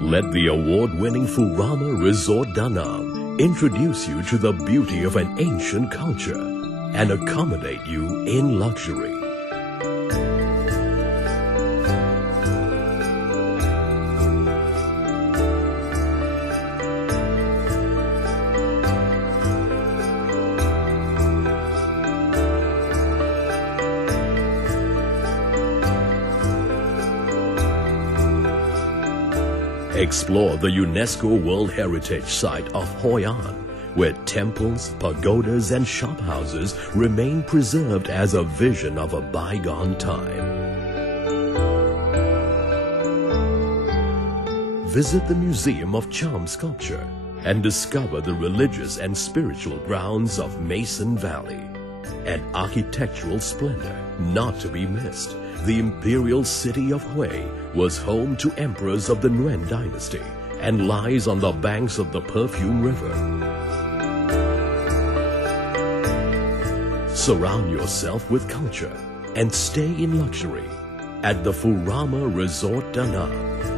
Let the award-winning Furama Resort Danang introduce you to the beauty of an ancient culture and accommodate you in luxury. Explore the UNESCO World Heritage Site of Hoi An, where temples, pagodas and shophouses remain preserved as a vision of a bygone time. Visit the Museum of Cham Sculpture and discover the religious and spiritual grounds of Mason Valley. An architectural splendor not to be missed, the Imperial city of Hue was home to emperors of the Nguyen Dynasty and lies on the banks of the Perfume River. Surround yourself with culture and stay in luxury at the Furama Resort Danang.